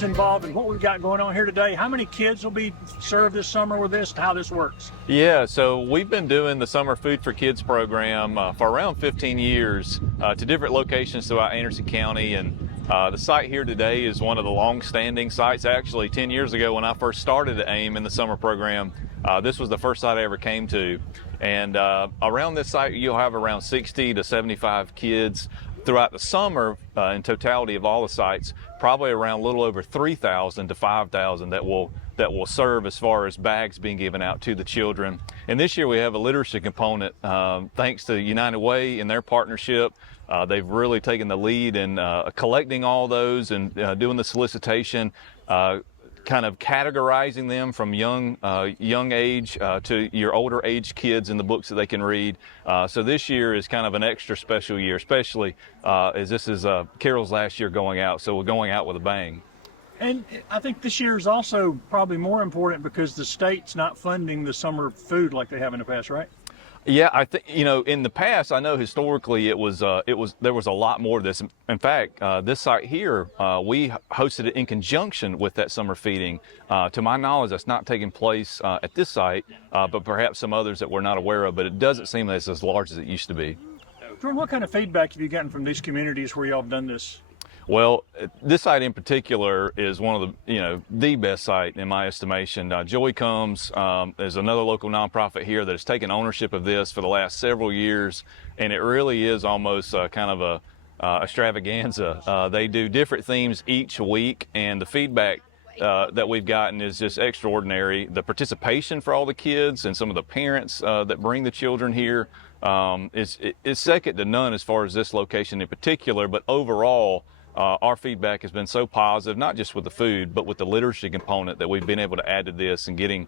organizations involved in what we've got going on here today? How many kids will be served this summer with this, how this works? Yeah, so we've been doing the Summer Food for Kids program for around 15 years to different locations throughout Anderson County, and the site here today is one of the long-standing sites. Actually, 10 years ago when I first started at AIM in the summer program, this was the first site I ever came to. And around this site, you'll have around 60 to 75 kids throughout the summer in totality of all the sites, probably around a little over 3,000 to 5,000 that will serve as far as bags being given out to the children. And this year we have a literacy component thanks to United Way and their partnership. They've really taken the lead in collecting all those and doing the solicitation, kind of categorizing them from young age to your older age kids in the books that they can read. So this year is kind of an extra special year, especially as this is Carol's last year going out, so we're going out with a bang. And I think this year is also probably more important because the state's not funding the summer food like they have in the past, right? Yeah, I think, in the past, I know historically there was a lot more of this. In fact, this site here, we hosted it in conjunction with that summer feeding. To my knowledge, that's not taking place at this site, but perhaps some others that we're not aware of, but it doesn't seem as large as it used to be. Jordan, what kind of feedback have you gotten from these communities where y'all have done this? Well, this site in particular is one of the best site in my estimation. Joy Comes is another local nonprofit here that has taken ownership of this for the last several years, and it really is almost kind of a extravaganza. They do different themes each week, and the feedback that we've gotten is just extraordinary. The participation for all the kids and some of the parents that bring the children here is second to none as far as this location in particular, but overall, our feedback has been so positive, not just with the food, but with the literacy component that we've been able to add to this, and getting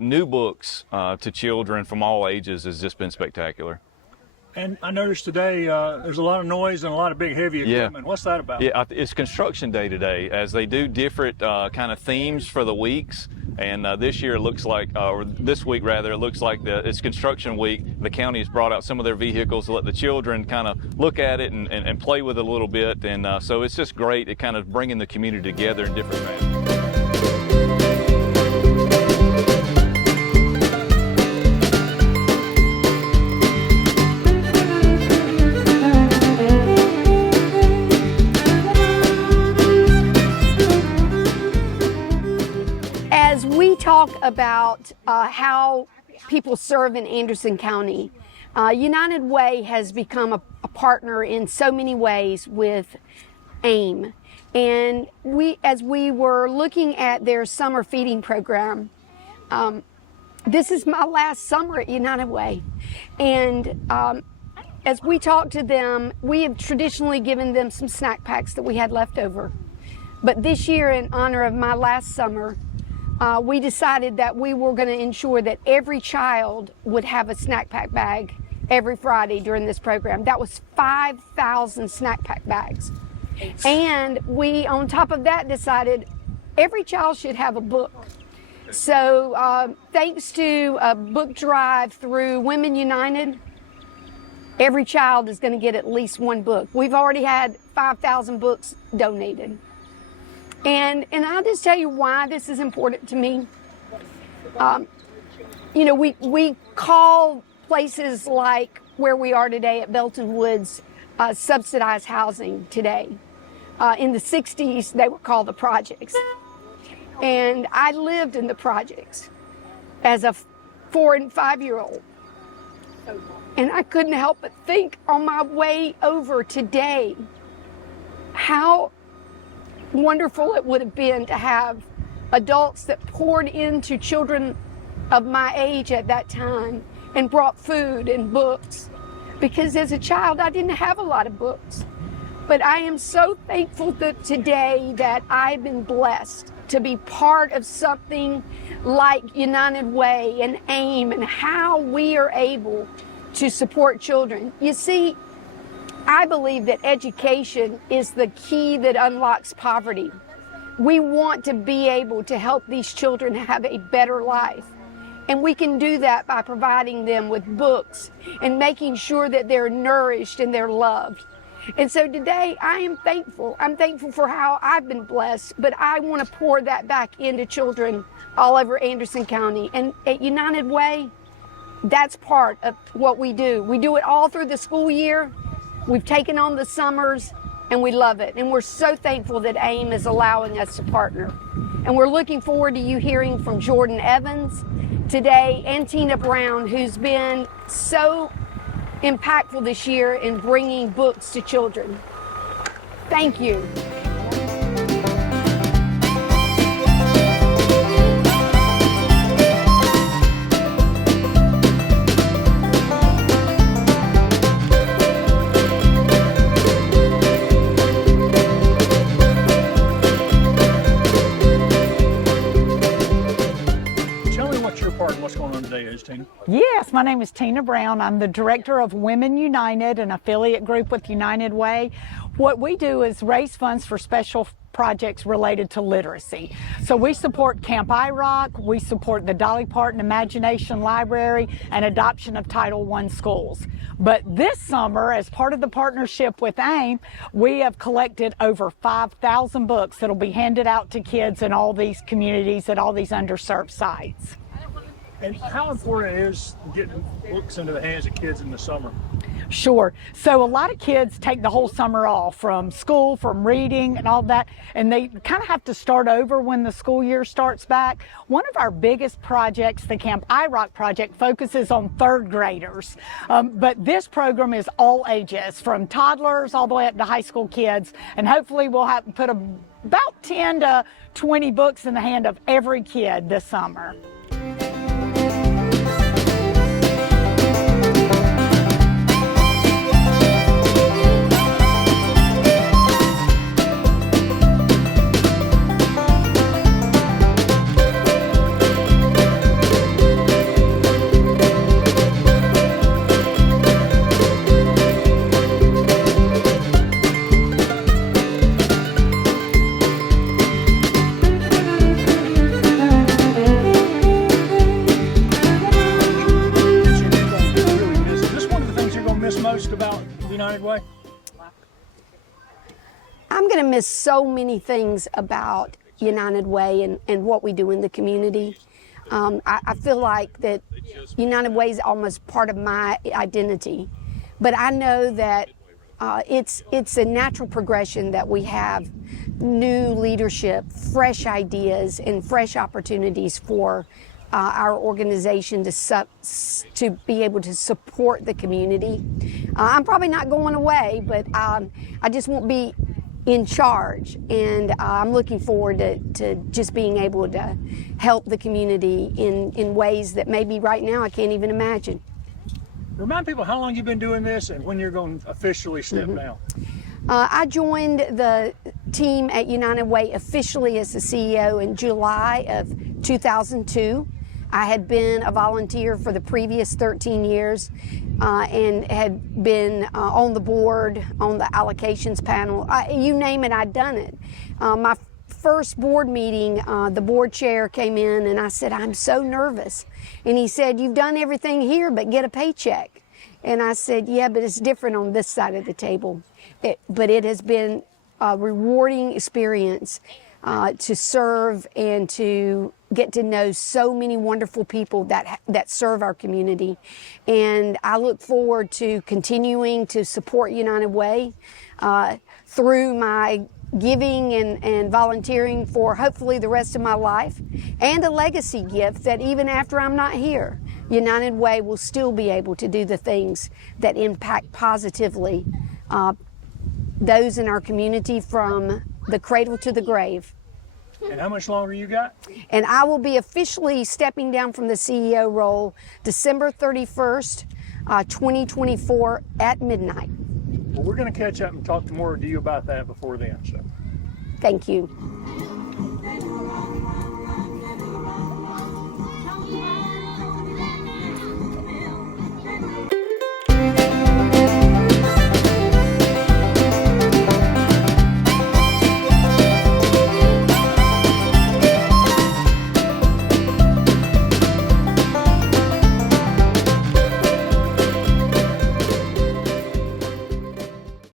new books to children from all ages has just been spectacular. And I noticed today there's a lot of noise and a lot of big heavy equipment. Yeah. What's that about? Yeah, it's construction day today, as they do different kind of themes for the weeks. And this year it looks like, or this week rather, it looks like it's construction week. The county has brought out some of their vehicles to let the children kind of look at it and play with it a little bit. And so it's just great at kind of bringing the community together in different manners. Talk about how people serve in Anderson County. United Way has become a partner in so many ways with AIM. And as we were looking at their summer feeding program, this is my last summer at United Way. And as we talked to them, we have traditionally given them some snack packs that we had left over. But this year, in honor of my last summer, we decided that we were going to ensure that every child would have a snack pack bag every Friday during this program. That was 5,000 snack pack bags. And we, on top of that, decided every child should have a book. So thanks to a book drive through Women United, every child is going to get at least one book. We've already had 5,000 books donated. And I'll just tell you why this is important to me. We call places like where we are today at Belton Woods subsidized housing today. In the 60s, they were called the projects. And I lived in the projects as a 4- and 5-year-old. And I couldn't help but think on my way over today how wonderful it would have been to have adults that poured into children of my age at that time and brought food and books. Because as a child, I didn't have a lot of books. But I am so thankful that today that I've been blessed to be part of something like United Way and AIM and how we are able to support children. You see, I believe that education is the key that unlocks poverty. We want to be able to help these children have a better life. And we can do that by providing them with books and making sure that they're nourished and they're loved. And so today I am thankful. I'm thankful for how I've been blessed, but I want to pour that back into children all over Anderson County. And at United Way, that's part of what we do. We do it all through the school year. We've taken on the summers, and we love it. And we're so thankful that AIM is allowing us to partner. And we're looking forward to you hearing from Jordan Evans today and Tina Brown, who's been so impactful this year in bringing books to children. Thank you. What's going on today is, Tina? Yes, my name is Tina Brown. I'm the director of Women United, an affiliate group with United Way. What we do is raise funds for special projects related to literacy. So we support Camp IROC, we support the Dolly Parton Imagination Library, and adoption of Title I schools. But this summer, as part of the partnership with AIM, we have collected over 5,000 books that will be handed out to kids in all these communities at all these underserved sites. And how important is getting books into the hands of kids in the summer? Sure. So a lot of kids take the whole summer off from school, from reading and all that, and they kind of have to start over when the school year starts back. One of our biggest projects, the Camp IROC project, focuses on third graders. But this program is all ages, from toddlers all the way up to high school kids, and hopefully we'll have put about 10 to 20 books in the hand of every kid this summer. About United Way? I'm going to miss so many things about United Way and what we do in the community. I feel like that United Way is almost part of my identity, but I know that it's a natural progression that we have new leadership, fresh ideas, and fresh opportunities for our organization to be able to support the community. I'm probably not going away, but I just won't be in charge, and I'm looking forward to just being able to help the community in ways that maybe right now I can't even imagine. Remind people how long you've been doing this and when you're going to officially step down. I joined the team at United Way officially as the CEO in July of 2002. I had been a volunteer for the previous 13 years and had been on the board, on the allocations panel. You name it, I'd done it. My first board meeting, the board chair came in and I said, "I'm so nervous." And he said, "You've done everything here but get a paycheck." And I said, "Yeah, but it's different on this side of the table." But it has been a rewarding experience to serve and to get to know so many wonderful people that serve our community. And I look forward to continuing to support United Way through my giving and volunteering for hopefully the rest of my life, and a legacy gift that even after I'm not here, United Way will still be able to do the things that impact positively those in our community from the cradle to the grave. And how much longer you got? And I will be officially stepping down from the CEO role December 31st, 2024 at midnight. Well, we're going to catch up and talk more to you about that before then. So, thank you.